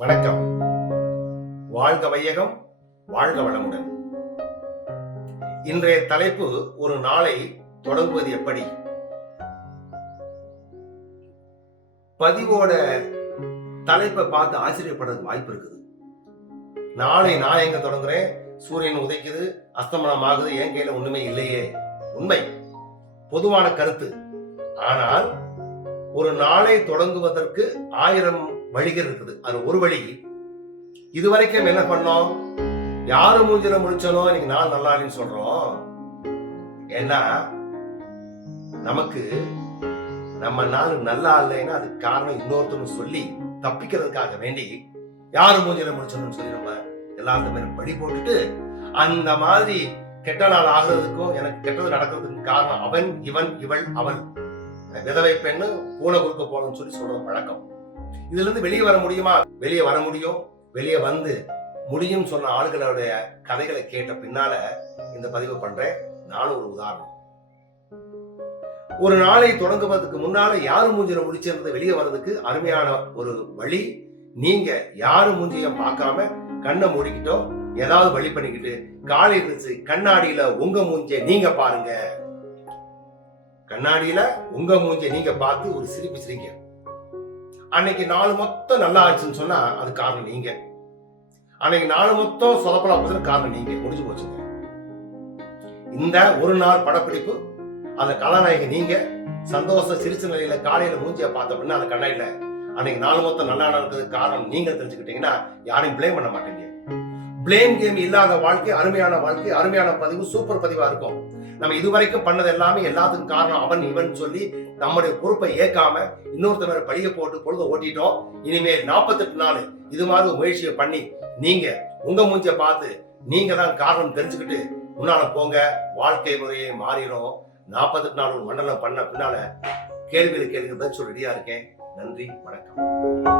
வணக்கம். வாழ்க வையகம், வாழ்க வளமுடன். இன்றைய தலைப்பு, ஒரு நாளை தொடங்குவது எப்படி. பதிவோட தலைப்பை பார்த்து ஆச்சரியப்படுறதுக்கு வாய்ப்பு இருக்குது. நாளை நான் எங்க தொடங்குறேன், சூரியன் உதைக்குது, அஸ்தமனம் ஆகுது, என் கையில ஒண்ணுமே இல்லையே. உண்மை, பொதுவான கருத்து. ஆனால் ஒரு நாளை தொடங்குவதற்கு 1000 வழிகள் இருக்குது. அது ஒரு வழி. இதுவரைக்கும் என்ன பண்ணோம், யாரு மூஞ்சில முடிச்சனோ இன்னைக்கு நாள் நல்லா இல்லைன்னு சொல்றோம். ஏன்னா நமக்கு நம்ம நாள் நல்லா இல்லைன்னா அதுக்கு காரணம் இன்னொருத்தரும் சொல்லி தப்பிக்கிறதுக்காக வேண்டி யாரு மூஞ்சில முடிச்சணும்னு சொல்லி நம்ம எல்லாத்துக்குமே படி போட்டுட்டு, அந்த மாதிரி கெட்ட நாள் ஆகுறதுக்கும் எனக்கு கெட்டது நடக்கிறதுக்கு காரணம் அவன், இவன், இவள், அவள், விதவை பெண்ணு, பூனை குறுக்க போகணும்னு சொல்லி சொல்றது பழக்கம். இதுல இருந்து வெளியே வர முடியுமா? வெளியே வர முடியும். வெளியே வந்து முடியும் சொன்ன ஆளுகளுடைய கதைகளை கேட்ட பின்னால இந்த பதிவு பண்றேன். நானும் ஒரு உதாரணம். ஒரு நாளை தொடங்குவதற்கு முன்னால யாரு மூஞ்சில முடிச்சிருந்தது வெளியே வர்றதுக்கு அருமையான ஒரு வழி. நீங்க யாரு மூஞ்சியும் பார்க்காம கண்ணை மூடிக்கிட்டோ ஏதாவது வழி பண்ணிக்கிட்டு காலை இருந்துச்சு கண்ணாடியில உங்க மூஞ்சிய நீங்க பாருங்க. கண்ணாடியில உங்க மூஞ்சிய நீங்க பார்த்து ஒரு சிரிப்பு சிரிங்க. அன்னைக்கு நாலு மொத்தம் நல்லா ஆச்சுன்னு சொன்னா அது காரணம் நீங்க. அன்னைக்கு நாலு மொத்தம் சொதப்பலா போதுன்னு காரணம் நீங்க. முடிஞ்சு போச்சுங்க. இந்த ஒரு நாள் படப்பிடிப்பு, அந்த கதாநாயகி நீங்க சந்தோஷ சிரிச்ச நிலையில காலையில மூஞ்சிய பார்த்த அப்படின்னா அந்த கண்ணாடியில அன்னைக்கு நாலு மொத்தம் நல்லா நடக்கிறதுக்கு காரணம் நீங்க தெரிஞ்சுக்கிட்டீங்கன்னா யாரையும் பிளேம் பண்ண மாட்டீங்க. பிளேம் கேம் இல்லாத வாழ்க்கை அருமையான வாழ்க்கை, அருமையான பதிவு, சூப்பர் பதிவா இருக்கும். நம்ம இதுவரைக்கும் பண்ணது எல்லாமே எல்லாத்துக்கும் காரணம் அவன், இவன் சொல்லி நம்முடைய பொறுப்பை ஏற்காம இன்னொருத்த மேல பழிய போட்டு பொழுத ஓட்டிட்டோம். இனிமேல் 48 நாள் இது மாதிரி முயற்சியை பண்ணி நீங்க உங்க மூஞ்சிய பார்த்து நீங்க தான் காரணம் தெரிஞ்சுக்கிட்டு முன்னால போங்க. வாழ்க்கை முறையை மாறிடும். 48 நாள் மண்டலம் பண்ண பின்னால கேள்விகளுக்கு பதில் சொல்ல ரெடியா இருக்கேன். நன்றி, வணக்கம்.